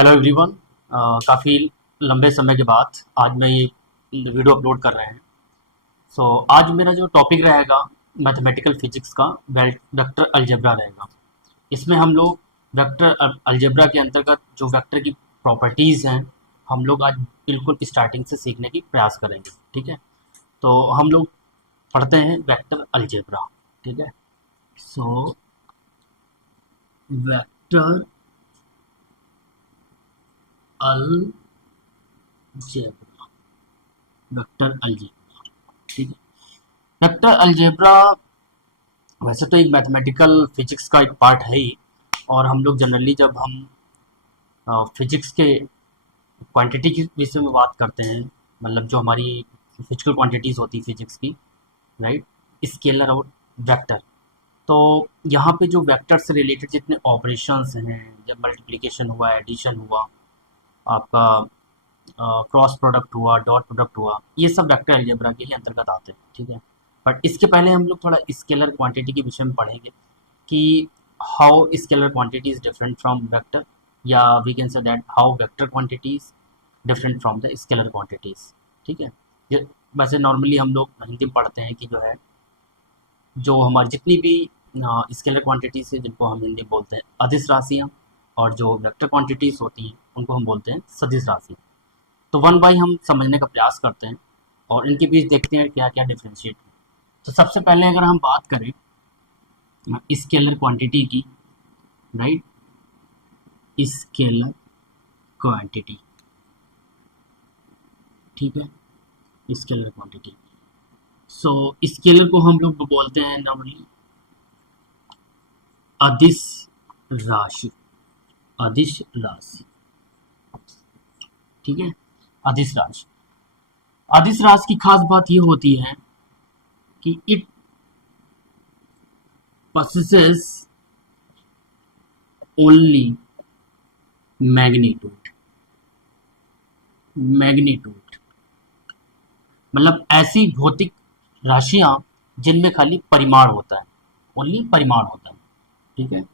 Hello everyone. काफ़ी लंबे समय के बाद आज मैं ये वीडियो अपलोड कर रहे हैं। आज मेरा जो टॉपिक रहेगा मैथमेटिकल फिजिक्स का वेक्टर अलजेब्रा रहेगा। इसमें हम लोग वेक्टर अलजेब्रा के अंतर्गत जो वेक्टर की प्रॉपर्टीज़ हैं हम लोग आज बिल्कुल स्टार्टिंग से सीखने की प्रयास करेंगे। ठीक है, तो हम लोग पढ़ते हैं वेक्टर अलजेब्रा। ठीक है, so vector algebra, vector algebra. ठीक है, वेक्टर अलजेब्रा वैसे तो एक मैथमेटिकल फिजिक्स का एक पार्ट है ही। और हम लोग जनरली जब हम फिजिक्स के क्वांटिटी के विषय में बात करते हैं, मतलब जो हमारी फिजिकल क्वांटिटीज होती है फिजिक्स की, राइट, स्केलर और वेक्टर। तो यहाँ पे जो वेक्टर से रिलेटेड जितने ऑपरेशंस हैं, जब मल्टीप्लिकेशन हुआ, एडिशन हुआ, आपका क्रॉस प्रोडक्ट हुआ, डॉट प्रोडक्ट हुआ, ये सब वेक्टर अलजेब्रा के ही अंतर्गत आते हैं। ठीक है, बट इसके पहले हम लोग थोड़ा स्केलर क्वांटिटी के विषय में पढ़ेंगे कि how scalar quantity is different from vector, या we can say that how vector quantity is different from the scalar quantities. ठीक है, ये वैसे नॉर्मली हम लोग हिंदी में पढ़ते हैं कि जो है, जो हमारी जितनी भी स्केलर क्वांटिटीज है जिनको हम हिंदी बोलते हैं अदिश राशियाँ, और जो वेक्टर क्वांटिटीज होती हैं उनको हम बोलते हैं सदिश राशि। तो वन बाई हम समझने का प्रयास करते हैं और इनके बीच देखते हैं क्या क्या डिफ्रेंशिएट है। तो सबसे पहले अगर हम बात करें स्केलर क्वांटिटी की, राइट, स्केलर क्वांटिटी। ठीक है, स्केलर क्वांटिटी। सो स्केलर को हम लोग बोलते हैं नॉर्मली अदिश राशि, अदिश राशि। ठीक है, अदिश राशि। अदिश राशि की खास बात ये होती है कि it possesses only magnitude, magnitude मतलब ऐसी भौतिक राशियां जिनमें खाली परिमाण होता है, ओनली परिमाण होता है। ठीक है,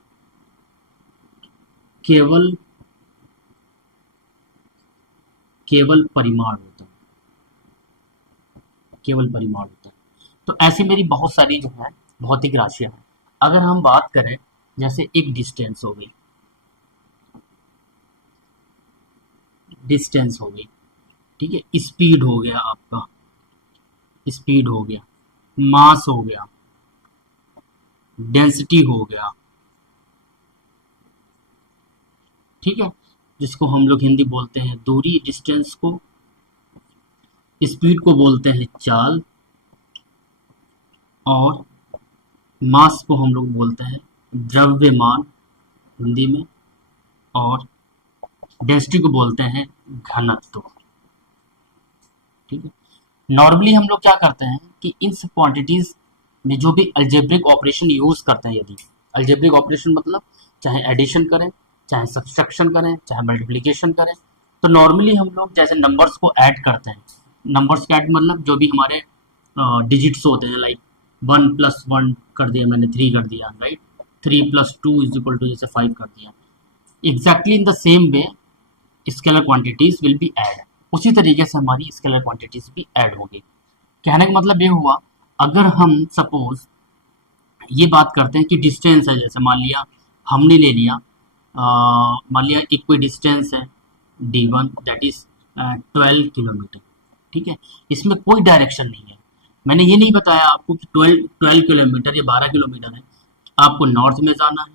केवल केवल परिमाण होता है, केवल परिमाण होता है। तो ऐसी मेरी बहुत सारी जो है भौतिक राशियां हैं। अगर हम बात करें, जैसे एक डिस्टेंस हो गई, डिस्टेंस हो गई, ठीक है, स्पीड हो गया, आपका स्पीड हो गया, मास हो गया, डेंसिटी हो गया। ठीक है, जिसको हम लोग हिंदी बोलते हैं दूरी, डिस्टेंस को, स्पीड को बोलते हैं चाल, और मास को हम लोग बोलते हैं द्रव्यमान हिंदी में, और डेंसिटी को बोलते हैं घनत्व। ठीक है, नॉर्मली हम लोग क्या करते हैं कि इन सब क्वांटिटीज में जो भी अल्जेब्रिक ऑपरेशन यूज करते हैं, यदि अल्जेब्रिक ऑपरेशन मतलब चाहे एडिशन करें, चाहे सब्सट्रैक्शन करें, चाहे मल्टीप्लिकेशन करें, तो नॉर्मली हम लोग जैसे नंबर्स को ऐड करते हैं, नंबर्स का ऐड मतलब जो भी हमारे डिजिट्स होते हैं, लाइक 1+1 कर दिया मैंने, 3 कर दिया, राइट, 3+2 इज इक्वल टू जैसे 5 कर दिया। Exactly in the same way scalar quantities will be add, उसी तरीके से हमारी स्केलर क्वांटिटीज भी ऐड होगी। कहने का मतलब ये हुआ, अगर हम सपोज ये बात करते हैं कि डिस्टेंस है, जैसे मान लिया हमने ले लिया, मान लिया एक कोई डिस्टेंस है d1, दैट इज 12 किलोमीटर। ठीक है, इसमें कोई डायरेक्शन नहीं है। मैंने ये नहीं बताया आपको कि 12 किलोमीटर या 12 किलोमीटर है। आपको नॉर्थ में जाना है,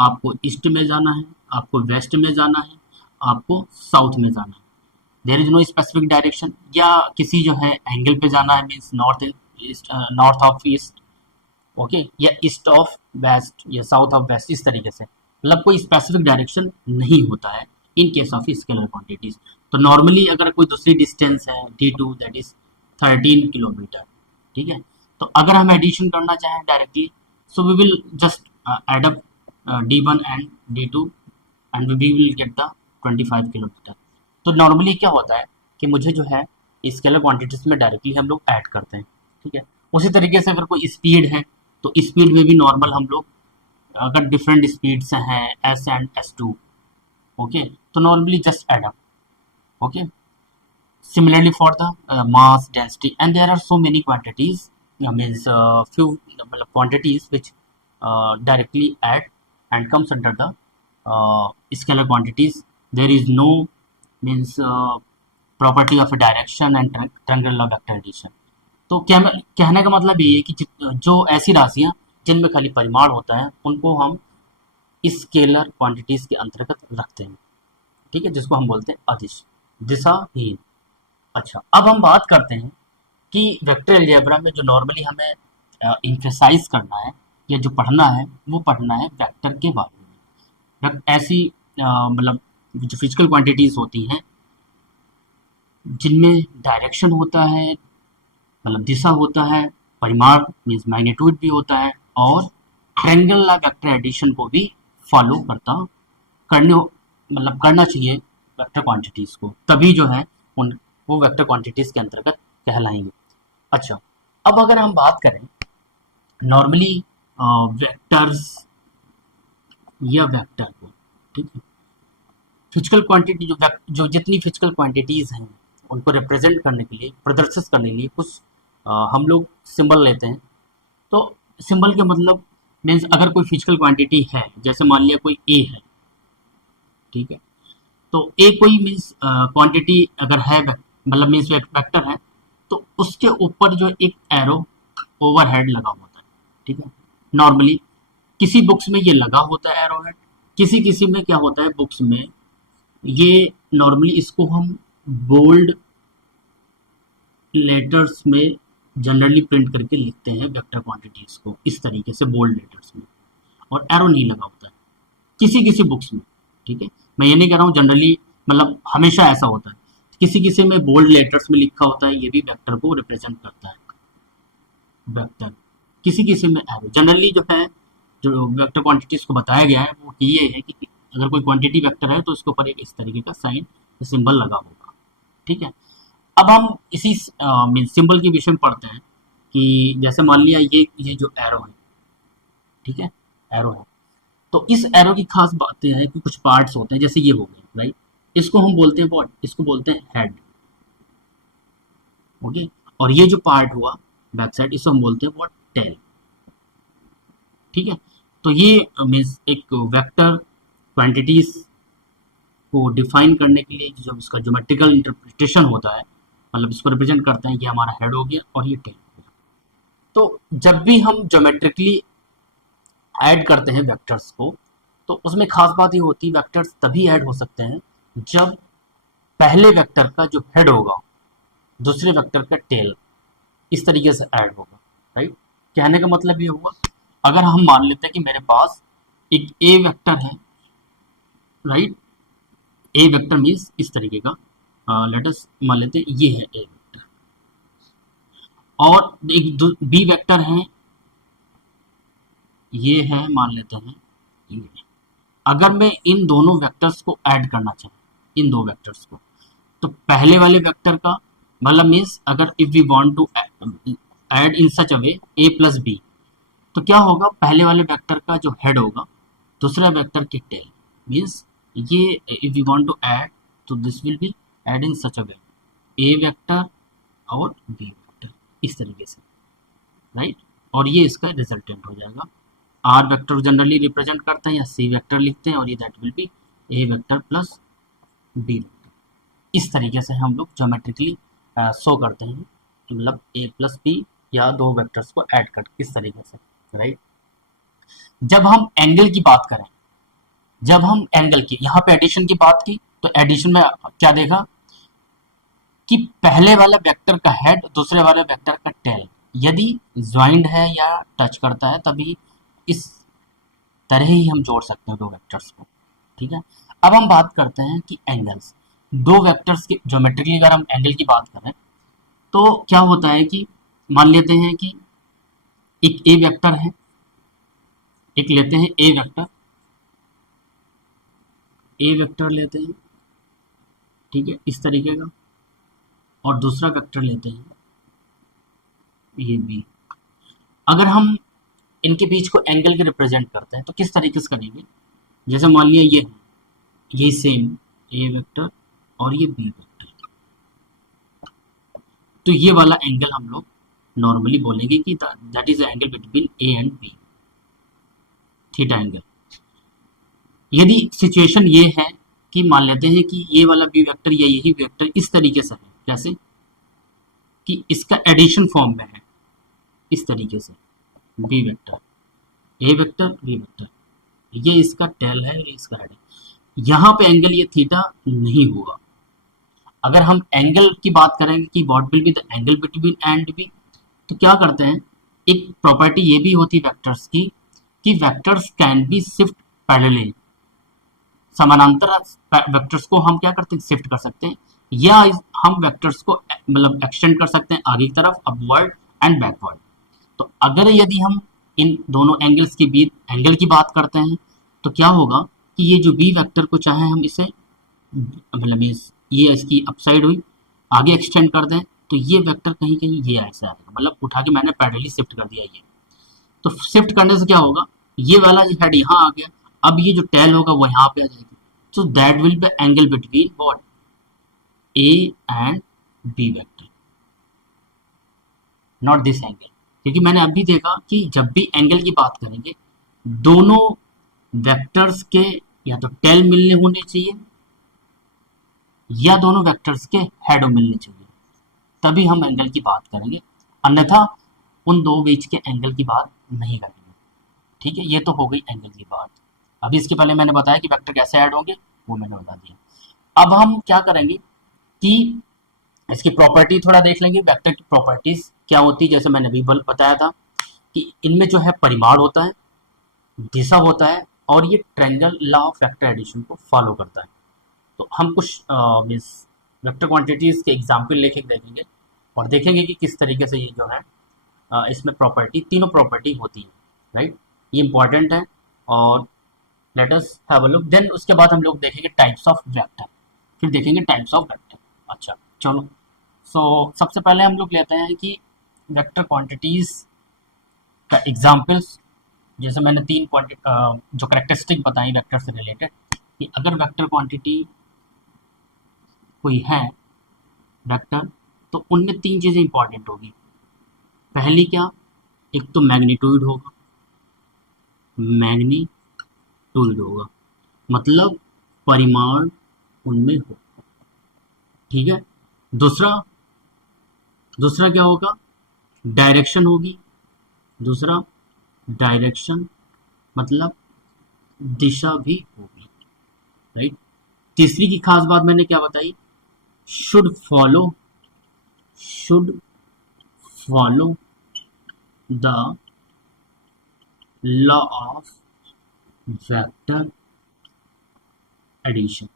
आपको ईस्ट में जाना है, आपको वेस्ट में जाना है, आपको साउथ में जाना है। There is no specific direction, या किसी जो है एंगल पे जाना है, means north east, north of east, okay, या ईस्ट ऑफ वेस्ट, या साउथ ऑफ वेस्ट, इस तरीके से मतलब कोई स्पेसिफिक डायरेक्शन नहीं होता है in case of scalar quantities. तो नॉर्मली अगर कोई दूसरी डिस्टेंस है d2, दैट इज 13 किलोमीटर। ठीक है, तो अगर हम एडिशन करना चाहें directly, so we will just add up d1 and d2 and we will get the 25 kilometre. तो नॉर्मली क्या होता है कि मुझे जो है स्केलर क्वांटिटीज में डायरेक्टली हम लोग ऐड करते हैं। ठीक है, उसी तरीके से अगर कोई स्पीड है तो स्पीड में भी नॉर्मल हम लोग, अगर डिफरेंट स्पीड्स हैं S एंड S2, ओके, तो normally just add up. Okay, similarly for the mass density, and there are so many quantities, means few quantities which directly add and comes under the scalar quantities. There is no means property of a direction and triangular vector addition. तो क्या कहने का मतलब ये है कि जो ऐसी राशियां जिनमें खाली परिमाण होता है उनको हम स्केलर क्वांटिटीज के अंतर्गत रखते हैं, ठीक है, जिसको हम बोलते हैं अदिश, दिशाहीन. अच्छा, अब हम बात करते हैं कि वेक्टर अलजेब्रा में जो नॉर्मली हमें इम्फेसाइज करना है या जो पढ़ना है वो पढ़ना है वेक्टर के बारे में. ऐसी मतलब जो फिजिकल क्वांटिटीज होती हैं जिनमें डायरेक्शन होता है, मतलब दिशा होता है, परिमाण मीन्स मैग्नीट्यूड भी होता है, और ट्रायंगुलर वेक्टर एडिशन को भी फॉलो करना चाहिए वेक्टर क्वांटिटीज को, तभी जो है उन वो वेक्टर क्वांटिटीज के अंतर्गत कहलाएंगे. अच्छा, अब अगर हम बात करें नॉर्मली वेक्टर्स या वेक्टर को, ठीक है, फिजिकल क्वांटिटी जो जितनी फिजिकल क्वांटिटीज हैं उनको रिप्रेजेंट करने के लिए, प्रदर्शित करने के लिए कुछ हम लोग सिंबल लेते हैं. तो सिंबल के मतलब मीन्स अगर कोई फिजिकल क्वांटिटी है, जैसे मान लिया कोई ए है, ठीक है, तो ए कोई मीन्स क्वांटिटी अगर है, मतलब मीन्स वेक्टर है, तो उसके ऊपर जो एक एरो ओवरहेड लगा होता है, ठीक है. नॉर्मली किसी बुक्स में ये लगा होता है एरो हेड, किसी किसी में क्या होता है बुक्स में ये नॉर्मली इसको हम बोल्ड लेटर्स में जनरली प्रिंट करके लिखते हैं वेक्टर क्वांटिटीज को, इस तरीके से बोल्ड लेटर्स में, और एरो नहीं लगा होता है किसी किसी बुक्स में, ठीक है. मैं ये नहीं कह रहा हूँ जनरली, मतलब हमेशा ऐसा होता है, किसी किसी में बोल्ड लेटर्स में लिखा होता है, ये भी वेक्टर को रिप्रेजेंट करता है. वेक्टर किसी किसी में एरो, जनरली जो है जो वेक्टर क्वांटिटीज को बताया गया है वो ये है कि अगर कोई क्वांटिटी वेक्टर है तो उसके ऊपर एक इस तरीके का साइन सिंबल लगा होगा, ठीक है. अब हम इसी सिंबल के विषय में पढ़ते हैं कि जैसे मान लिया ये जो एरो है, ठीक है, एरो है, तो इस एरो की खास बात यह है कि कुछ पार्ट्स होते हैं, जैसे ये हो गए, राइट, इसको हम बोलते हैं व्हाट, इसको बोलते हैं हेड. ओके, और ये जो पार्ट हुआ बैक साइड, इसको हम बोलते हैं व्हाट, टेल. ठीक है, तो ये मीन्स एक वेक्टर क्वांटिटीज को डिफाइन करने के लिए जो इसका ज्योमेट्रिकल इंटरप्रिटेशन होता है, मतलब इसको रिप्रेजेंट करते हैं, ये हमारा हेड हो गया और ये टेल हो गया. तो जब भी हम ज्योमेट्रिकली ऐड करते हैं वेक्टर्स को, तो उसमें खास बात ये होती है वेक्टर्स तभी ऐड हो सकते हैं जब पहले वेक्टर का जो हेड होगा दूसरे वेक्टर का टेल इस तरीके से ऐड होगा, राइट. कहने का मतलब ये हुआ, अगर हम मान लेते हैं कि मेरे पास एक ए वेक्टर है, राइट, ए वेक्टर मीन्स इस तरीके का, लेट अस मान लेते हैं ये है ए वेक्टर, और एक बी वेक्टर है, ये है मान लेते हैं ये. अगर मैं इन दोनों वेक्टर्स को ऐड करना चाहूँ, इन दो वेक्टर्स को, तो पहले वाले वेक्टर का मतलब मीन्स अगर if we want to add in such a way A plus B, तो क्या होगा, पहले वाले वेक्टर का जो हेड होगा दूसरा वेक्टर के टेल, मीन्स ये if we want to add, तो this will be add in such a way A vector और बी वेक्टर इस तरीके से, राइट. और ये इसका रिजल्टेंट हो जाएगा. आर वेक्टर जनरली रिप्रेजेंट करते हैं या सी वेक्टर लिखते हैं, और ये that will be A vector plus B vector. इस तरीके से हम लोग ज्योमेट्रिकली शो करते हैं, मतलब ए प्लस बी या दो वेक्टर्स को ऐड कर इस तरीके से, राइट. जब हम एंगल की बात करें, जब हम एंगल की यहाँ पे एडिशन की बात की, तो एडिशन में क्या देखा कि पहले वाला वेक्टर का हेड दूसरे वाले वेक्टर का टेल यदि ज्वाइंट है या टच करता है, तभी इस तरह ही हम जोड़ सकते हैं दो वेक्टर्स को, ठीक है. अब हम बात करते हैं कि एंगल्स, दो वेक्टर्स के ज्योमेट्रिकली अगर हम एंगल की बात करें तो क्या होता है कि मान लेते हैं कि एक ए वेक्टर है, एक लेते हैं ए वेक्टर लेते हैं, ठीक है, इस तरीके का, और दूसरा वेक्टर लेते हैं ये बी. अगर हम इनके बीच को एंगल के रिप्रेजेंट करते हैं तो किस तरीके से करेंगे, जैसे मान लिया ये है, ये सेम ए वेक्टर और ये बी वेक्टर, तो ये वाला एंगल हम लोग नॉर्मली बोलेंगे कि that is the angle between A and B, theta angle. यदि सिचुएशन ये है कि मान लेते हैं कि ये वाला बी वेक्टर या यही वेक्टर इस तरीके से है, कैसे कि इसका एडिशन फॉर्म में है, इस तरीके से B vector A vector B vector, ये इसका टेल है, ये इसका हेड है, यहाँ पे एंगल ये थीटा नहीं होगा। अगर हम एंगल की बात करेंगे कि what will be the angle between A and B, तो क्या करते हैं, एक प्रॉपर्टी ये भी होती है वेक्टर्स की कि vectors can be shift parallelly, समानांतर वेक्टर्स को हम क्या करते हैं, शिफ्ट कर सकते हैं, या हम वेक्टर्स को मतलब एक्सटेंड कर सकते हैं आगे की तरफ, अपवर्ड एंड बैकवर्ड। तो अगर यदि हम इन दोनों एंगल्स के बीच एंगल की बात करते हैं, तो क्या होगा कि ये जो बी वेक्टर को चाहे हम इसे मतलब ये इसकी अपसाइड हुई, आगे एक्सटेंड कर दें, तो ये वेक्टर कहीं कहीं ये ऐसे आएगा, मतलब उठा के मैंने पैरेलली शिफ्ट कर दिया ये। तो शिफ्ट करने से क्या होगा, ये वाला जो हेड यहाँ आ गया, अब ये जो टेल होगा वो यहाँ पे आ जाएगी, तो that will be angle between what A and B vector, not this angle. क्योंकि मैंने अभी देखा कि जब भी एंगल की बात करेंगे, दोनों वेक्टर्स के या तो टेल मिलने होने चाहिए या दोनों वेक्टर्स के हेड मिलने चाहिए, तभी हम एंगल की बात करेंगे, अन्यथा उन दो बीच के एंगल की बात नहीं करेंगे। ठीक है, ये तो हो गई एंगल की बात। अभी इसके पहले मैंने बताया कि वेक्टर कैसे ऐड होंगे, वो मैंने बता दिया। अब हम क्या करेंगे कि इसकी प्रॉपर्टी थोड़ा देख लेंगे, वेक्टर की प्रॉपर्टीज क्या होती है। जैसे मैंने अभी बताया था कि इनमें जो है परिमाण होता है, दिशा होता है, और ये triangle law of vector addition को फॉलो करता है। तो हम कुछ मीन्स वेक्टर क्वांटिटीज के एग्जाम्पल लेके देखेंगे और देखेंगे कि किस तरीके से ये जो है इसमें प्रॉपर्टी, तीनों प्रॉपर्टी होती है, राइट। ये इंपॉर्टेंट है और let us have a look. Then उसके बाद हम लोग देखेंगे टाइप्स ऑफ वेक्टर, फिर देखेंगे टाइप्स ऑफ वेक्टर। अच्छा चलो, सबसे पहले हम लोग लेते हैं कि वेक्टर क्वांटिटीज का एग्जाम्पल्स। जैसे मैंने तीन जो करेक्टरिस्टिक बताई वेक्टर से रिलेटेड, कि अगर वेक्टर क्वांटिटी कोई है वेक्टर, तो उनमें तीन चीज़ें इंपॉर्टेंट होगी। पहली क्या, एक तो मैग्नीट्यूड होगा, मैग्नीट्यूड होगा मतलब परिमाण उनमें हो, ठीक है। दूसरा क्या होगा, डायरेक्शन होगी, दूसरा डायरेक्शन मतलब दिशा भी होगी, राइट। तीसरी की खास बात मैंने क्या बताई, should follow the law of vector addition,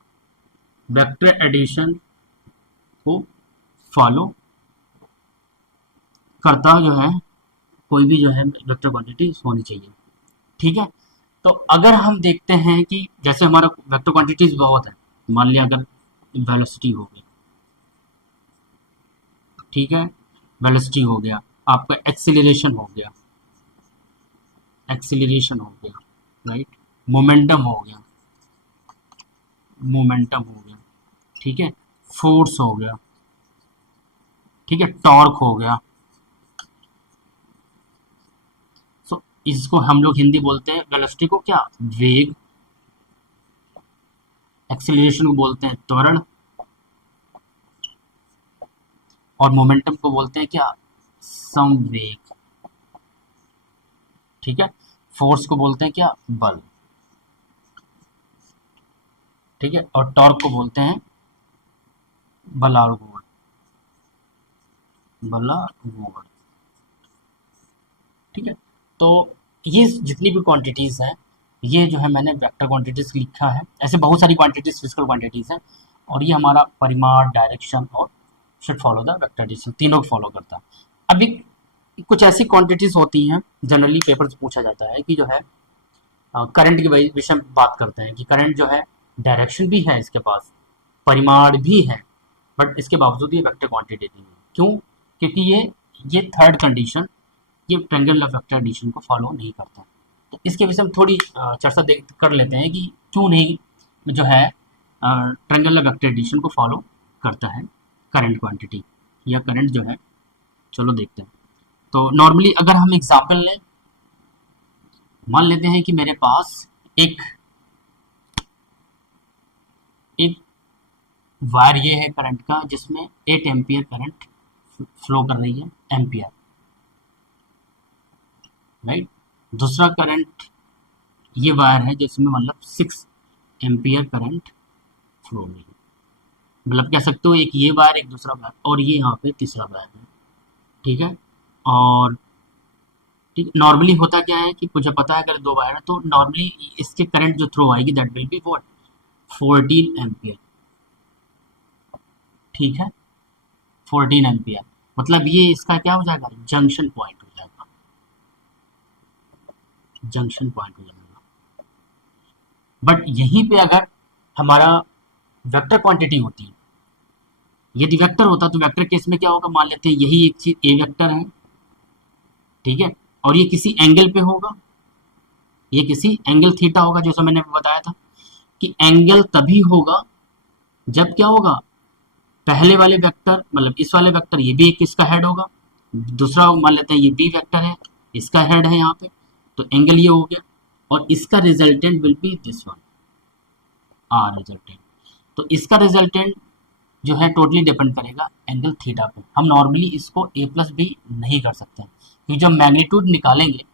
vector addition को फॉलो करता जो है कोई भी जो है वेक्टर क्वांटिटी होनी चाहिए, ठीक है। तो अगर हम देखते हैं कि जैसे हमारा वेक्टर क्वांटिटीज बहुत है, मान लिया अगर वेलोसिटी हो गई, ठीक है, वेलोसिटी हो गया, आपका एक्सीलरेशन हो गया, राइट, मोमेंटम हो गया, ठीक है, फोर्स हो गया, ठीक है, टॉर्क हो गया। सो इसको हम लोग हिंदी बोलते हैं वेलोसिटी को क्या, वेग, एक्सीलरेशन को बोलते हैं त्वरण, और मोमेंटम को बोलते हैं क्या, संवेग, ठीक है। फोर्स को बोलते हैं क्या, बल, ठीक है, और टॉर्क को बोलते हैं बलारोगण, ठीक है। तो ये जितनी भी क्वांटिटीज हैं, ये जो है मैंने वेक्टर क्वांटिटीज लिखा है। ऐसे बहुत सारी क्वांटिटीज फिजिकल क्वांटिटीज हैं, और ये हमारा परिमाण, डायरेक्शन और should follow the vector addition, तीनों को फॉलो करता है। अभी कुछ ऐसी क्वांटिटीज होती हैं, जनरली पेपर से पूछा जाता है कि जो है करंट के विषय में बात करते हैं कि करंट जो है डायरेक्शन भी है इसके पास, परिमाण भी है, बट इसके बावजूद ये वेक्टर क्वांटिटी नहीं है। क्यों, क्योंकि ये थर्ड कंडीशन, ये ट्रायंगल ऑफ वेक्टर एडिशन को फॉलो नहीं करता। तो इसके विषय में थोड़ी चर्चा कर लेते हैं कि क्यों नहीं जो है ट्रायंगुलर वेक्टर एडिशन को फॉलो करता है करंट क्वांटिटी या करंट जो है। चलो देखते हैं। तो नॉर्मली अगर हम एग्जांपल लें, मान लेते हैं कि मेरे पास एक एक वायर ये है करंट का जिसमें 8 एम्पियर करंट फ्लो कर रही है, एम्पियर, राइट। दूसरा करंट ये वायर है जिसमें मतलब 6 एम्पियर करंट फ्लो हो रही है। मतलब कह सकते हो एक ये वायर, एक दूसरा वायर, और ये यहाँ पे तीसरा वायर है, ठीक है। और ठीक, नॉर्मली होता क्या है कि मुझे पता है अगर दो वायर है तो नॉर्मली इसके करंट जो थ्रो आएगी that will be what, 14 ampere, ठीक है। 14 एम्पियर मतलब ये इसका क्या हो जाएगा, जंक्शन पॉइंट हो जाएगा, जंक्शन पॉइंट हो जाएगा। बट यहीं पे अगर हमारा वेक्टर क्वांटिटी होती है, यदि वेक्टर होता तो वेक्टर केस में क्या होगा, मान लेते हैं यही एक चीज ए वेक्टर है, ठीक है, और ये किसी एंगल पे होगा, ये किसी एंगल थीटा होगा, जैसा मैंने बताया था कि एंगल तभी होगा जब क्या होगा, पहले वाले वेक्टर मतलब इस वाले वेक्टर ये भी एक इसका हेड होगा, दूसरा मान लेते हैं ये बी वेक्टर है, इसका हेड है यहाँ पे, तो एंगल ये हो गया, और इसका resultant will be this one, are resultant. तो इसका रिजल्टेंट जो है टोटली डिपेंड करेगा एंगल थीटा पे। हम नॉर्मली इसको ए प्लस बी नहीं कर सकते हैं क्योंकि जब मैग्नीट्यूड निकालेंगे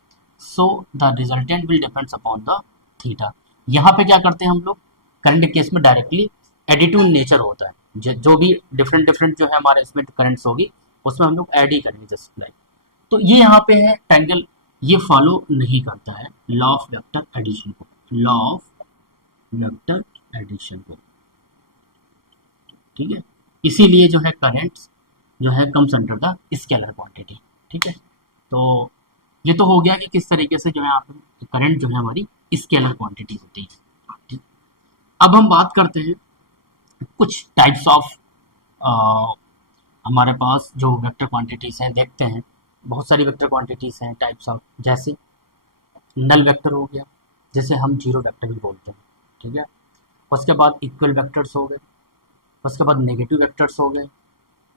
so the resultant will depends upon the theta. यहाँ पे क्या करते हैं हम लोग, करंट केस में डायरेक्टली एडिटिव नेचर होता है, जो भी डिफरेंट डिफरेंट जो है हमारे इसमें करंट्स होगी उसमें हम लोग ऐड ही करेंगे जस्ट लाइक। तो ये यहाँ पे है ट्रायंगल, ये फॉलो नहीं करता है लॉ ऑफ वेक्टर एडिशन को, लॉ ऑफ वेक्टर एडिशन को, ठीक है। इसीलिए जो है करंट जो है comes under the scalar quantity, ठीक है। तो ये तो हो गया कि किस तरीके से जो है आप करंट जो है हमारी स्केलर क्वांटिटी होती है, ठीक। अब हम बात करते हैं कुछ टाइप्स ऑफ हमारे पास जो वेक्टर क्वांटिटीज हैं, देखते हैं बहुत सारी वेक्टर क्वांटिटीज हैं टाइप्स ऑफ, जैसे नल वेक्टर हो गया, जैसे हम जीरो वेक्टर भी बोलते हैं, ठीक है। उसके बाद इक्वल वेक्टर्स हो गए, उसके बाद नेगेटिव वेक्टर्स हो गए,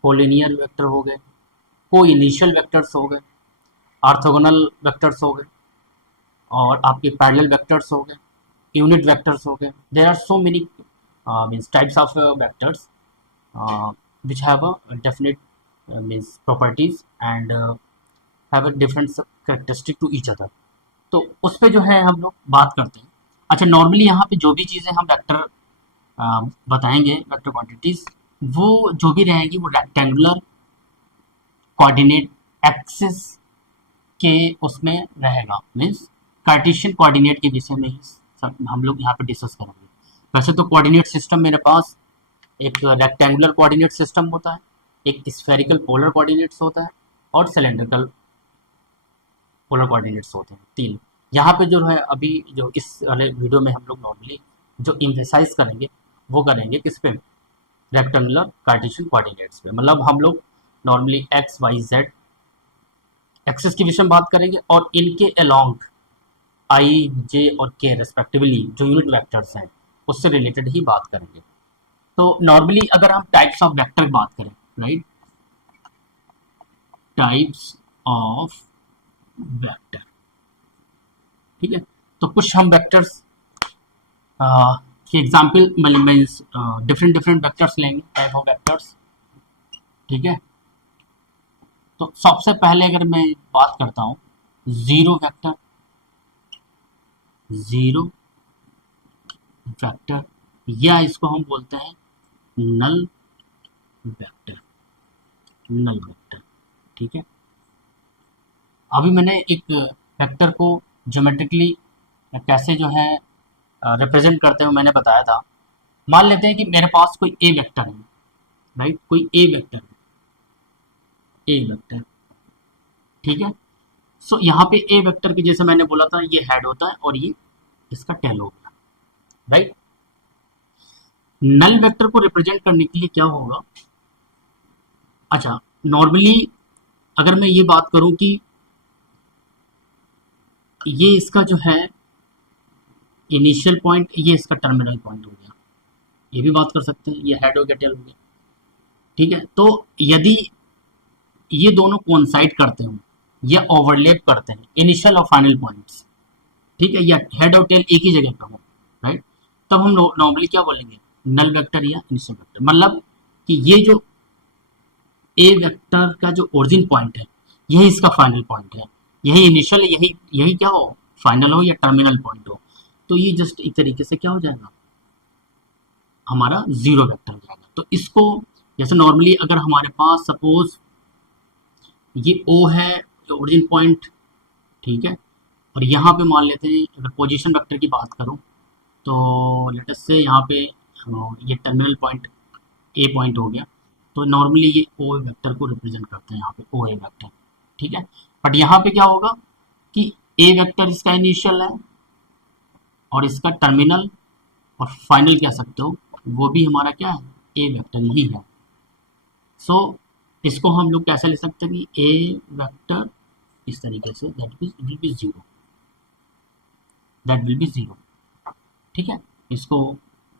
कोलिनियर वेक्टर हो गए, को इनिशियल वेक्टर्स हो गए, ऑर्थोगोनल वेक्टर्स हो गए, और आपके पैरेलल वेक्टर्स हो गए, यूनिट वेक्टर्स हो गए। There are so many means types of vectors which have a definite means properties and have a different characteristic to each other। तो उस पे जो है हम लोग बात करते हैं। अच्छा, नॉर्मली यहाँ पे जो भी चीज़ें हम वेक्टर बताएंगे, वेक्टर क्वांटिटीज, वो जो भी रहेंगी वो रेक्टेंगुलर कोऑर्डिनेट एक्सिस के उसमें रहेगा, मीन्स कार्टेशियन कोऑर्डिनेट के विषय में ही हम लोग यहाँ पे डिस्कस करेंगे। वैसे तो कोऑर्डिनेट सिस्टम मेरे पास एक रेक्टेंगुलर कोऑर्डिनेट सिस्टम होता है, एक स्फेरिकल पोलर कोऑर्डिनेट्स होता है, और सिलेंड्रिकल पोलर कोऑर्डिनेट्स होते हैं, तीन। यहाँ पे जो है अभी जो इस वाले वीडियो में हम लोग नॉर्मली जो इम्फेसाइज करेंगे वो करेंगे किस पे, रेक्टेंगुलर कार्टेशियन कोऑर्डिनेट्स पे। मतलब हम लोग normally X Y Z axis के विषय में बात करेंगे, और इनके अलोंग आई जे और के रेस्पेक्टिवली जो यूनिट वेक्टर्स हैं उससे रिलेटेड ही बात करेंगे। तो नॉर्मली अगर हम टाइप्स ऑफ वेक्टर की बात करें, राइट, टाइप्स ऑफ वेक्टर, ठीक है। तो कुछ हम वेक्टर्स के example means different different vectors लेंगे, टाइप ऑफ वेक्टर्स, ठीक है। तो सबसे पहले अगर मैं बात करता हूँ जीरो वेक्टर, जीरो वेक्टर, या इसको हम बोलते हैं नल वेक्टर, नल वेक्टर, ठीक है। अभी मैंने एक वेक्टर को ज्योमेट्रिकली कैसे जो है रिप्रेजेंट करते हैं मैंने बताया था। मान लेते हैं कि मेरे पास कोई ए वेक्टर है, राइट, कोई ए वेक्टर है, ए वेक्टर, ठीक है। सो यहाँ पे ए वेक्टर के जैसे मैंने बोला था ये हेड होता है और ये इसका टेल हो गया, राइट। नल वेक्टर को रिप्रेजेंट करने के लिए क्या होगा, अच्छा नॉर्मली अगर मैं ये बात करूं कि ये इसका जो है इनिशियल पॉइंट, ये इसका टर्मिनल पॉइंट हो गया, ये भी बात कर सकते हैं, ये हेड हो गया टेल हो गया। ठीक है, तो यदि ये दोनों कोइंसाइड करते हो या ओवरलैप करते हैं इनिशियल और फाइनल पॉइंट्स, ठीक है, या हेड और टेल एक ही जगह पे हो, राइट, तब हम नॉर्मली क्या बोलेंगे, नल वेक्टर या इनिशियल वेक्टर। मतलब कि ये जो ए वेक्टर का जो ओरिजिन पॉइंट है यही इसका फाइनल पॉइंट है, यही इनिशियल, यही यही क्या हो, फाइनल हो या टर्मिनल पॉइंट हो। तो ये जस्ट एक तरीके से क्या हो जाएगा, हमारा जीरो वेक्टर हो जाएगा। तो इसको जैसे नॉर्मली अगर हमारे पास सपोज ये ओ है ओरिजिन पॉइंट, ठीक है, और यहाँ पे मान लेते हैं अगर पोजीशन वेक्टर की बात करूँ तो लेट अस से यहाँ पे ये टर्मिनल पॉइंट ए पॉइंट हो गया, तो नॉर्मली ये ओ वेक्टर को रिप्रेजेंट करते हैं यहाँ पे ओ ए वेक्टर, ठीक है। बट यहाँ पे क्या होगा कि ए वेक्टर इसका इनिशियल है और इसका टर्मिनल और फाइनल कह सकते हो वो भी हमारा क्या है, ए वेक्टर ही है। सो इसको हम लोग कैसे ले सकते हैं कि ए वेक्टर इस तरीके say that will B zero, that will B zero, ठीक है। इसको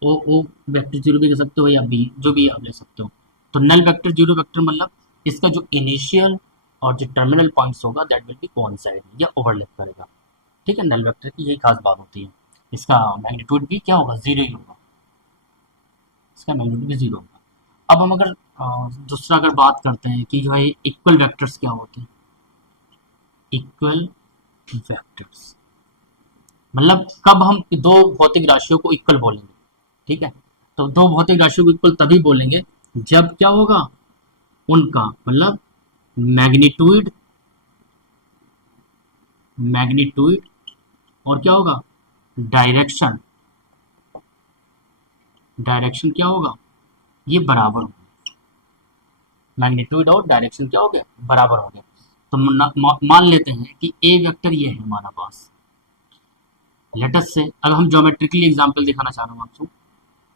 ओ वेक्टर जीरो भी कह सकते हो या बी, जो भी आप ले सकते हो। तो नल वेक्टर जीरो वेक्टर मतलब इसका जो इनिशियल और जो टर्मिनल पॉइंट्स होगा दैट विल बी कोइंसाइड या ओवरलैप करेगा, ठीक है। नल वेक्टर की यही खास बात होती है, इसका मैग्नीट्यूड भी क्या होगा, जीरो ही होगा, इसका मैग्नीट्यूड भी जीरो होगा। अब हम अगर दूसरा अगर बात करते हैं कि जो है इक्वल वेक्टर्स क्या होते हैं, इक्वल वेक्टर्स मतलब कब हम दो भौतिक राशियों को इक्वल बोलेंगे, ठीक है। तो दो भौतिक राशियों को इक्वल तभी बोलेंगे जब क्या होगा, उनका मतलब मैग्नीट्यूड, मैग्नीट्यूड और क्या होगा, डायरेक्शन, डायरेक्शन क्या होगा, ये बराबर होगा। मैग्नीट्यूड और डायरेक्शन क्या हो गया, बराबर हो गया। तो मान लेते हैं कि ए वेक्टर ये है हमारा पास, लेटस से अगर हम ज्योमेट्रिकली एग्जांपल दिखाना चाह रहा हूँ आपको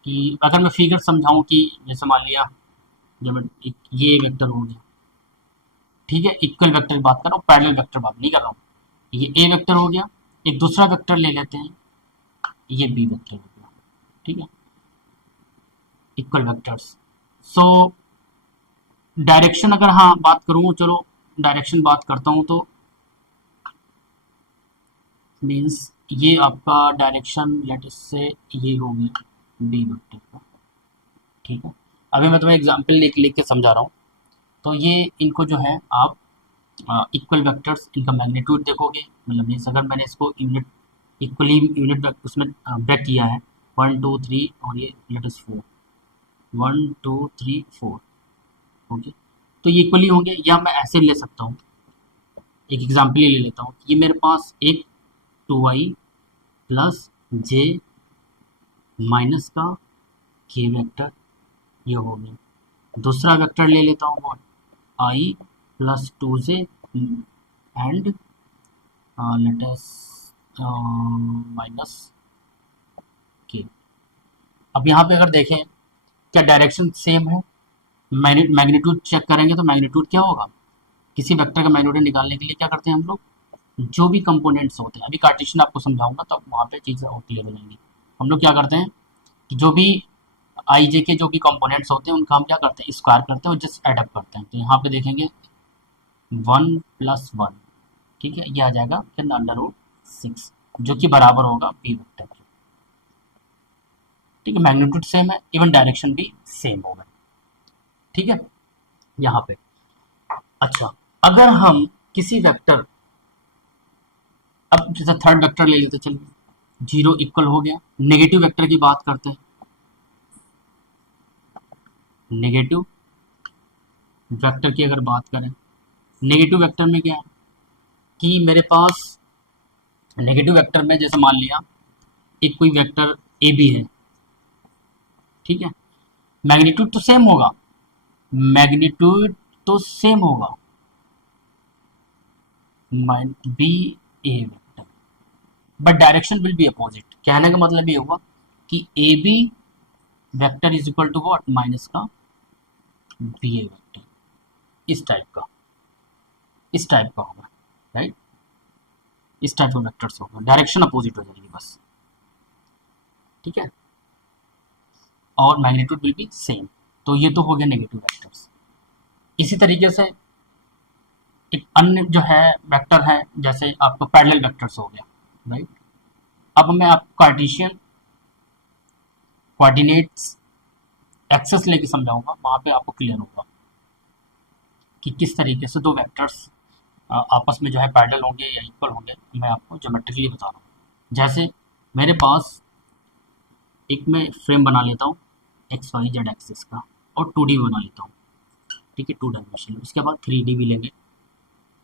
कि अगर मैं फिगर समझाऊं कि जैसे मान लिया ये वेक्टर हो गया, ठीक है, इक्वल वेक्टर की बात कर रहा हूँ, पैरेलल वेक्टर बात नहीं कर रहा हूँ। ये ए वेक्टर हो गया, एक दूसरा वेक्टर ले लेते हैं, ये बी वेक्टर हो गया, ठीक है, इक्वल वेक्टर्स। सो डायरेक्शन अगर हाँ बात करूँ, चलो डायरेक्शन बात करता हूँ तो मीन्स ये आपका डायरेक्शन लेट से ये हो गया बी वेक्टर का, ठीक है। अभी मैं तुम्हें एग्जांपल लिख लिख के समझा रहा हूँ। तो ये इनको जो है आप इक्वल वेक्टर्स, इनका मैग्नीट्यूड देखोगे, मतलब मीन्स अगर मैंने इसको यूनिट इक्वली यूनिट उसमें ब्रेक किया है, 1 2 3 और ये लेटस 4, 1 2 3 4, ओके, तो ये इक्वली होंगे। या मैं ऐसे ले सकता हूँ, एक एग्जाम्पल ही ले लेता हूँ, ये मेरे पास एक 2i प्लस जे माइनस का के वेक्टर ये हो गया। दूसरा वेक्टर ले लेता हूँ वो I plus 2j and let's minus K. अब यहाँ पे अगर देखें क्या डायरेक्शन सेम है, मैग्नीट्यूड चेक करेंगे तो मैग्नीट्यूड क्या होगा, किसी वेक्टर का मैग्नीट्यूड निकालने के लिए क्या करते हैं हम लोग, जो भी कंपोनेंट्स होते हैं, अभी कार्टेशियन आपको समझाऊंगा तब वहाँ पे चीज़ें और क्लियर हो जाएंगी। हम लोग क्या करते हैं कि जो भी आई जे के जो भी कंपोनेंट्स होते हैं उनका हम क्या करते हैं, स्क्वायर करते हैं और जस्ट एडअप करते हैं। तो यहाँ पे देखेंगे 1 + 1, ठीक है, ये आ जाएगा फिर √6 जो कि बराबर होगा बी वेक्टर के, ठीक है। मैग्नीट्यूड सेम है, इवन डायरेक्शन भी सेम होगा, ठीक है, यहाँ पे। अच्छा, अगर हम किसी वेक्टर, अब जैसे थर्ड वेक्टर ले लेते, चलिए जीरो इक्वल हो गया। नेगेटिव वेक्टर की बात करते हैं, नेगेटिव वेक्टर की अगर बात करें, नेगेटिव वेक्टर में क्या है कि मेरे पास नेगेटिव वेक्टर में जैसे मान लिया एक कोई वेक्टर ए बी है, ठीक है, मैग्नीट्यूड तो सेम होगा, मैग्नीट्यूड तो सेम होगा B A vector, but direction will be opposite. कहने का मतलब ये हुआ कि A B vector is equal to what, minus का बी ए वेक्टर, इस टाइप का, इस टाइप का होगा, राइट, इस टाइप का वेक्टर्स होगा, डायरेक्शन अपोजिट हो जाएगी बस, ठीक है। और मैग्नीट्यूड विल बी सेम। तो ये तो हो गया नेगेटिव वेक्टर्स। इसी तरीके से एक अन्य जो है वेक्टर है, जैसे आपका पैरेलल वेक्टर्स हो गया, राइट। अब मैं आपको कार्टेशियन कोऑर्डिनेट्स एक्सेस लेके समझाऊंगा, वहां पे आपको क्लियर होगा कि किस तरीके से दो वेक्टर्स आपस में जो है पैरेलल होंगे या इक्वल होंगे। मैं आपको ज्योमेट्रिकली बता रहा हूँ। जैसे मेरे पास एक मैं फ्रेम बना लेता हूँ एक्स वाई जेड एक्सिस का, और 2D बना लेता हूँ, ठीक है, 2 डायमेंशन। उसके बाद 3D भी लेंगे,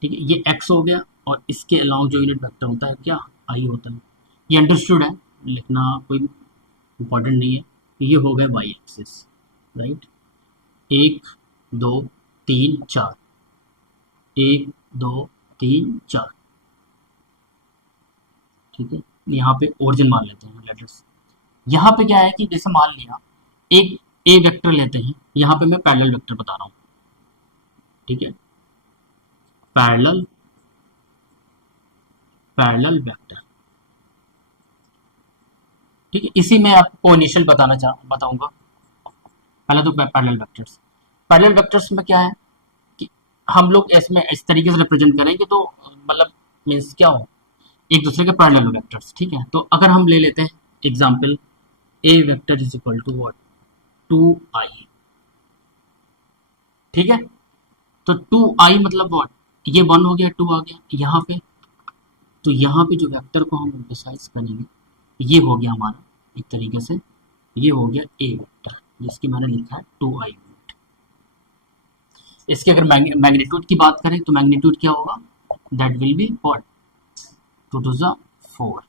ठीक है। ये एक्स हो गया, और इसके अलॉन्ग जो यूनिट वेक्टर होता है क्या, आई होता है। ये अंडरस्टूड है, लिखना कोई इम्पोर्टेंट नहीं है। ये हो गया वाई एक्सिस, राइट। 1 2 3 4, 1 2 3 4, ठीक है। यहाँ पे ओरिजिन मान लेते हैं लेटर्स। यहाँ पे क्या है कि जैसे मान लिया एक ए वेक्टर लेते हैं, यहाँ पे मैं पैरेलल वेक्टर बता रहा हूँ, ठीक है, पैरेलल पैरेलल वेक्टर, ठीक है। इसी में आपको इनिशियल बताऊंगा। पहले तो पैरेलल वेक्टर्स में क्या है कि हम लोग इसमें इस तरीके से रिप्रेजेंट करेंगे, तो मतलब मीन्स क्या हो, एक दूसरे के पैरेलल वेक्टर्स, ठीक है। तो अगर हम ले लेते हैं example, A vector is equal to what, 2i, ठीक है। तो 2i मतलब व्हाट, ये 1 हो गया, 2 आ गया यहाँ पे। तो यहाँ पे जो वेक्टर को हम एम्फसाइज करेंगे, ये हो गया हमारा एक तरीके से, ये हो गया ए वेक्टर, जिसकी मैंने लिखा है 2i यूनिट। इसके अगर मैग्नीट्यूड की बात करें तो मैग्नीट्यूड क्या होगा, that will be what, 2 to ज़ा 4,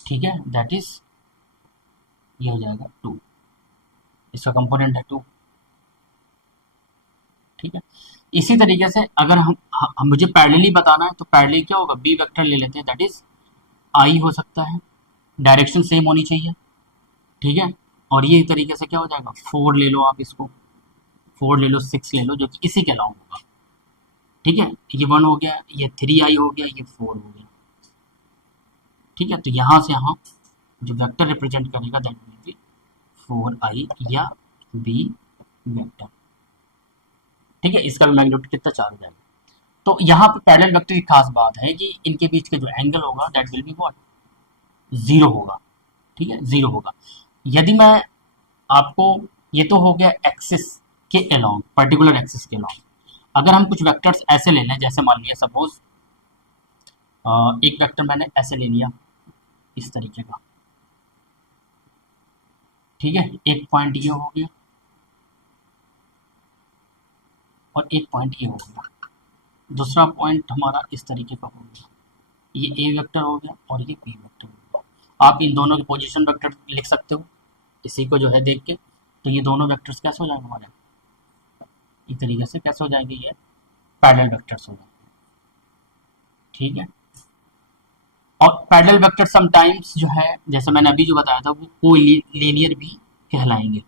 ठीक है, दैट इज, ये हो जाएगा 2, इसका कंपोनेंट है 2, ठीक है। इसी तरीके से अगर हम मुझे पैरेलली बताना है, तो पैरेलली क्या होगा, बी वेक्टर ले लेते हैं, दैट इज आई हो सकता है, डायरेक्शन सेम होनी चाहिए, ठीक है। और ये तरीके से क्या हो जाएगा, 4 ले लो आप इसको, 4 ले लो, 6 ले लो, जो कि इसी के अलाउंग होगा, ठीक है। ये 1 हो गया, ये 3i हो गया, ये 4 हो गया, ठीक है। तो यहाँ से यहाँ जो वेक्टर रिप्रेजेंट करेगा दैट विल बी 4i या बी वेक्टर, ठीक है। इसका भी मैग्नीट्यूड कितना, 4 हो जाएगा। तो यहाँ पे पैरेलल वेक्टर की खास बात है कि इनके बीच का जो एंगल होगा दैट विल बी व्हाट, 0 होगा, ठीक है, 0 होगा। यदि मैं आपको, ये तो हो गया एक्सिस के अलोंग, पर्टिकुलर एक्सिस के अलोंग। अगर हम कुछ वेक्टर्स ऐसे ले लें, जैसे मान लिया सपोज एक वेक्टर मैंने ऐसे ले लिया इस तरीके का, ठीक है, एक पॉइंट ये हो गया और एक पॉइंट ये हो गया, दूसरा पॉइंट हमारा इस तरीके का हो गया, ये ए वेक्टर हो गया और ये बी वेक्टर हो गया। आप इन दोनों के पोजीशन वेक्टर लिख सकते हो इसी को जो है देख के। तो ये दोनों वेक्टर्स कैसे हो जाएंगे हमारे, इस तरीके से कैसे हो जाएंगे, ये पैरेलल वेक्टर्स हो जाएंगे, ठीक है। और पैरेलल वेक्टर समटाइम्स जो है, जैसे मैंने अभी जो बताया था, वो को लीनियर भी कहलाएंगे।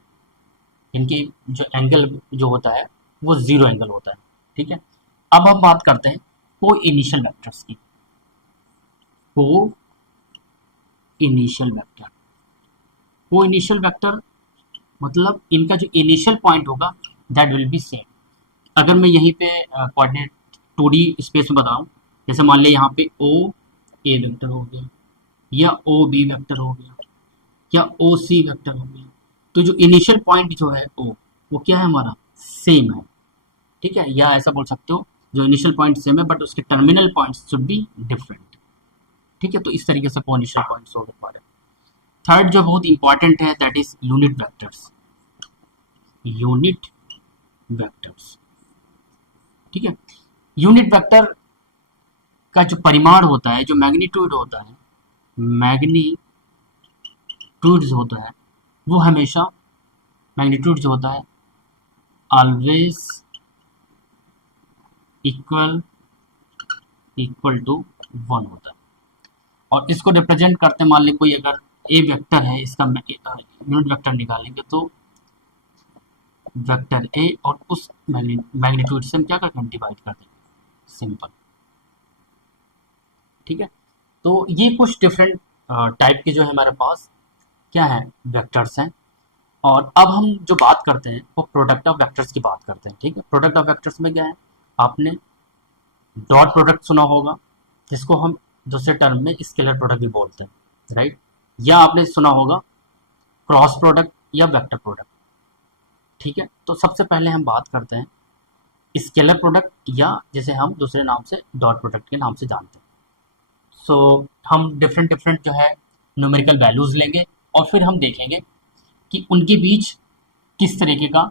इनके जो एंगल जो होता है वो 0 एंगल होता है, ठीक है। अब हम बात करते हैं को इनिशियल वेक्टर्स की। को इनिशियल वेक्टर, को इनिशियल वेक्टर मतलब इनका जो इनिशियल पॉइंट होगा दैट विल बी सेम। अगर मैं यहीं पे कोऑर्डिनेट 2D स्पेस में बताऊं, जैसे मान लिया यहाँ पे ओ ए वेक्टर हो गया, या ओ बी वेक्टर हो गया, या ओ सी वेक्टर हो गया, तो जो इनिशियल पॉइंट जो है ओ, वो क्या है हमारा, सेम है, ठीक है। या ऐसा बोल सकते हो जो इनिशियल पॉइंट सेम है बट उसके terminal points should be different, ठीक है। तो इस तरीके से को इनिशियल पॉइंट्स हो गए। थर्ड जो बहुत इंपॉर्टेंट है that is unit vectors, unit vectors, ठीक है। यूनिट वेक्टर का जो परिमाण होता है, जो मैग्नीट्यूड होता है, मैग्नीट्यूड जो होता है वो हमेशा, मैग्नीट्यूड जो होता है ऑलवेज इक्वल टू 1 होता है। और इसको रिप्रेजेंट करते मान ली कोई अगर ए वेक्टर है, इसका यूनिट वेक्टर निकालेंगे तो वेक्टर ए और उस मैग्नीट्यूड से हम क्या करते हैं, डिवाइड कर देंगे, सिंपल, ठीक है। तो ये कुछ डिफरेंट टाइप के जो है हमारे पास क्या है, वेक्टर्स हैं। और अब हम जो बात करते हैं वो प्रोडक्ट ऑफ वेक्टर्स की बात करते हैं। ठीक है, प्रोडक्ट ऑफ वेक्टर्स में क्या है, आपने डॉट प्रोडक्ट सुना होगा, जिसको हम दूसरे टर्म में स्केलर प्रोडक्ट भी बोलते हैं, राइट। या आपने सुना होगा क्रॉस प्रोडक्ट या वेक्टर प्रोडक्ट। ठीक है, तो सबसे पहले हम बात करते हैं स्केलर प्रोडक्ट, या जिसे हम दूसरे नाम से डॉट प्रोडक्ट के नाम से जानते हैं। सो हम डिफरेंट डिफरेंट जो है न्यूमेरिकल वैल्यूज लेंगे और फिर हम देखेंगे कि उनके बीच किस तरीके का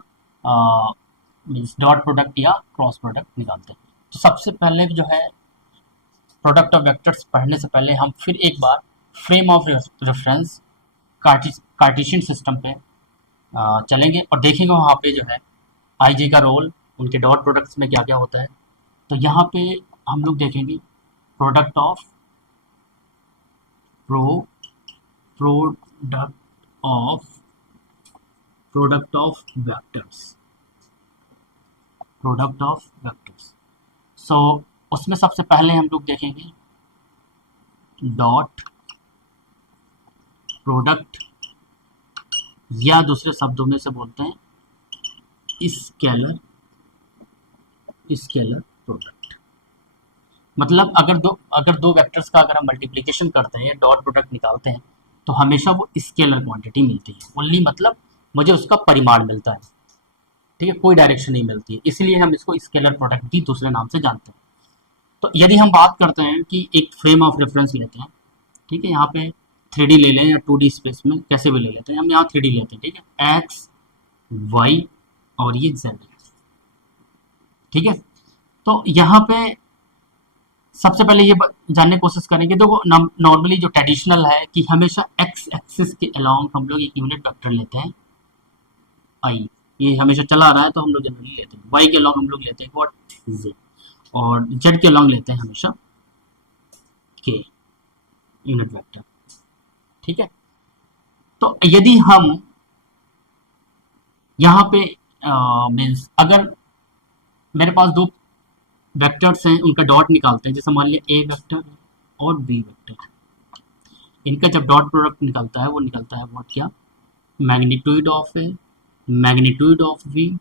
मीन्स डॉट प्रोडक्ट या क्रॉस प्रोडक्ट निकालते हैं। तो सबसे पहले जो है प्रोडक्ट ऑफ वेक्टर्स पढ़ने से पहले हम फिर एक बार frame of reference Cartesian system पे चलेंगे और देखेंगे वहाँ पे जो है आई जे का रोल, उनके डॉट प्रोडक्ट्स में क्या क्या होता है। तो यहाँ पे हम लोग देखेंगे product of product of vectors. So उसमें सबसे पहले हम लोग देखेंगे डॉट प्रोडक्ट, या दूसरे शब्दों में से बोलते हैं स्केलर प्रोडक्ट। मतलब अगर दो वेक्टर्स का अगर हम मल्टीप्लिकेशन करते हैं या डॉट प्रोडक्ट निकालते हैं तो हमेशा वो स्केलर क्वांटिटी मिलती है ओनली, मतलब मुझे उसका परिमाण मिलता है। ठीक है, कोई डायरेक्शन नहीं मिलती है, इसलिए हम इसको स्केलर प्रोडक्ट भी दूसरे नाम से जानते हैं। तो यदि हम बात करते हैं कि एक फ्रेम ऑफ रेफरेंस लेते हैं, ठीक है, यहाँ पे 3D ले लें या 2D स्पेस में कैसे भी ले लेते हैं, हम यहाँ 3D लेते हैं। ठीक है, एक्स वाई और ये जेड। ठीक है, तो यहाँ पे सबसे पहले ये जानने की कोशिश करेंगे, देखो नॉर्मली जो ट्रेडिशनल है कि हमेशा एक्स एक्सिस के अलोंग हम लोग एक यूनिट वेक्टर लेते हैं आई, ये हमेशा चला आ रहा है तो हम लोग जनरली लेते हैं। वाई के अलोंग हम लोग लेते हैं व्हाट, जेड, और जेड के अलोंग लेते हैं हमेशा के यूनिट वेक्टर। ठीक है, तो यदि हम यहाँ पे मीन्स अगर मेरे पास दो वेक्टर्स हैं उनका डॉट निकालते हैं, जैसे मान लिया ए वेक्टर और बी वेक्टर, इनका जब डॉट प्रोडक्ट निकलता है वो निकलता है व्हाट, क्या, magnitude of A magnitude of V,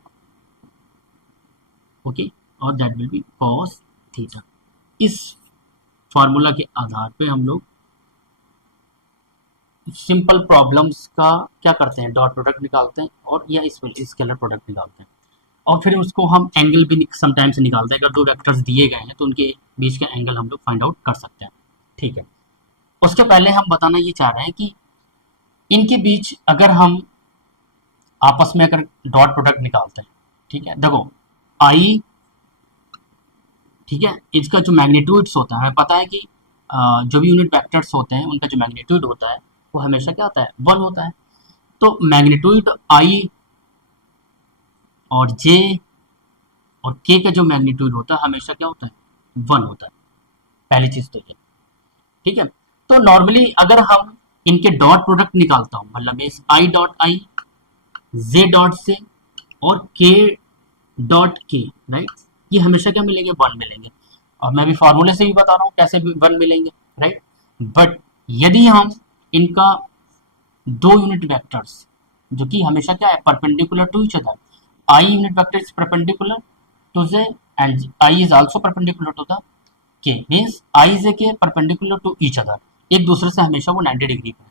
okay, और that will be cos theta. इस फार्मूला के आधार पे हम लोग सिंपल प्रॉब्लम्स का क्या करते हैं, डॉट प्रोडक्ट निकालते हैं और या स्केलर प्रोडक्ट निकालते हैं, और फिर उसको हम एंगल भी समटाइम्स निकालते हैं। अगर दो वेक्टर्स दिए गए हैं तो उनके बीच का एंगल हम लोग फाइंड आउट कर सकते हैं। ठीक है, उसके पहले हम बताना ये चाह रहे हैं कि इनके बीच अगर हम आपस में अगर डॉट प्रोडक्ट निकालते हैं, ठीक है, देखो आई, ठीक है, इसका जो मैग्नीट्यूड्स होता है हमें पता है कि जो भी यूनिट वेक्टर्स होते हैं उनका जो मैग्नीट्यूड होता है वो हमेशा क्या होता है, 1 होता है। तो मैग्नीट्यूड आई और जे और के का जो मैग्नीट्यूड होता है हमेशा क्या होता है, 1 होता है। पहली चीज तो ये, ठीक है। तो नॉर्मली अगर हम इनके डॉट प्रोडक्ट निकालता हूं, मतलब इस I dot I, J dot से और के डॉट के, राइट, ये हमेशा क्या मिलेंगे, 1 मिलेंगे। और मैं भी फार्मूले से भी बता रहा हूँ कैसे भी 1 मिलेंगे, राइट। बट यदि हम इनका दो यूनिट वेक्टर्स जो कि हमेशा क्या है, perpendicular to each other, I unit vector is perpendicular to J and I is also perpendicular to the K, means I J K perpendicular to each other, एक दूसरे से हमेशा वो 90 डिग्री पे है।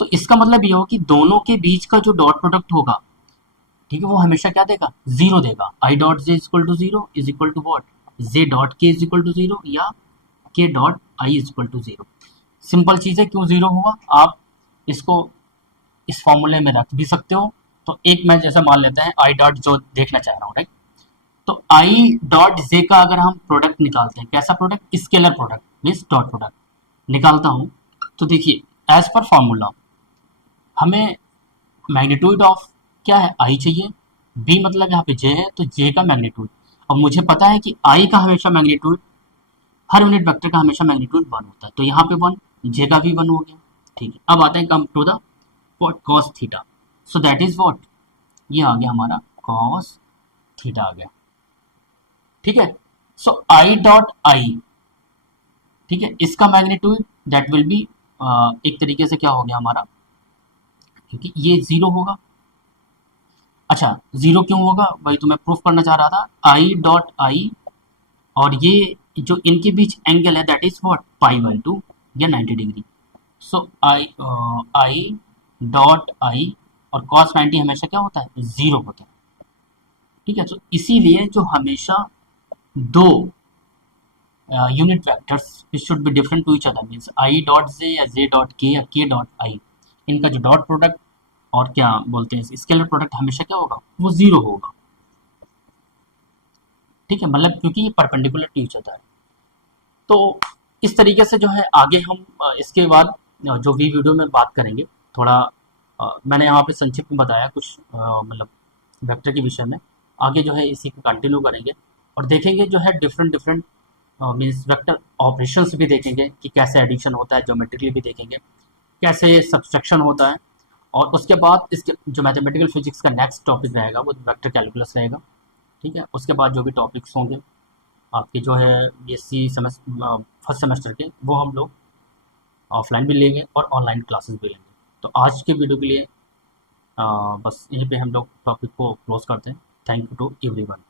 तो इसका मतलब ये हो कि दोनों के बीच का जो डॉट प्रोडक्ट होगा, ठीक है, वो हमेशा क्या देगा, 0 देगा। I dot J is equal to 0 is equal to what, J dot K is equal to 0 या K dot I is equal to 0। Simple चीज है, क्यों 0 हुआ, आप इसको इस फॉर्मूले में रख भी सकते हो। तो एक मैं जैसा मान लेते हैं आई डॉट जो देखना चाह रहा हूँ, राइट। तो आई डॉट जे का अगर हम प्रोडक्ट निकालते हैं, कैसा product, scalar product means dot product निकालता हूँ, तो देखिए एज पर फॉर्मूला हमें मैग्नीट्यूड ऑफ क्या है, आई चाहिए, बी मतलब यहाँ पे जे है तो जे का मैग्नीट्यूड। और मुझे पता है कि आई का हमेशा मैग्नीट्यूड, हर यूनिट वेक्टर का हमेशा मैग्नीट्यूड 1 होता है, तो यहाँ पे 1, जे का भी 1 हो गया। ठीक है, अब आते हैं come to the cos theta. So that is what, ये आ गया हमारा कॉस थीटा आ गया। ठीक है, सो आई डॉट आई, ठीक है, इसका मैग्नीट्यूड दैट विल बी एक तरीके से क्या हो गया हमारा क्योंकि ये जीरो होगा। अच्छा, जीरो क्यों होगा भाई, तो मैं प्रूफ करना चाह रहा था, आई डॉट आई और ये जो इनके बीच एंगल है दैट इज व्हाट पाई/2 या 90 degree. So I I dot I और कॉस 90 हमेशा क्या होता है, जीरो होता है। ठीक है, तो इसीलिए जो हमेशा दो unit vectors should be different to each other, means I dot J या जे डॉट के या के डॉट आई, इनका जो डॉट प्रोडक्ट और क्या बोलते हैं स्केलर प्रोडक्ट हमेशा क्या होगा, वो जीरो होगा। ठीक है, मतलब क्योंकि ये परपेंडिकुलर टू ईच अदर है। तो इस तरीके से जो है आगे हम इसके बाद जो भी वीडियो में बात करेंगे, थोड़ा मैंने यहाँ पे संक्षिप्त में बताया कुछ मतलब वेक्टर के विषय में। आगे जो है इसी को कंटिन्यू करेंगे और देखेंगे जो है different different means vector operations भी देखेंगे कि कैसे एडिशन होता है, ज्योमेट्रिकली भी देखेंगे कैसे सब्सट्रैक्शन होता है। और उसके बाद इसके जो मैथमेटिकल फिजिक्स का नेक्स्ट टॉपिक रहेगा वो वेक्टर कैलकुलस रहेगा। ठीक है, उसके बाद जो भी टॉपिक्स होंगे आपके जो है बीएससी सेमेस्टर फर्स्ट सेमेस्टर के, वो हम लोग ऑफलाइन भी लेंगे और ऑनलाइन क्लासेस भी लेंगे। तो आज के वीडियो के लिए बस यहीं पे हम लोग टॉपिक को क्लोज करते हैं। Thank you to everyone.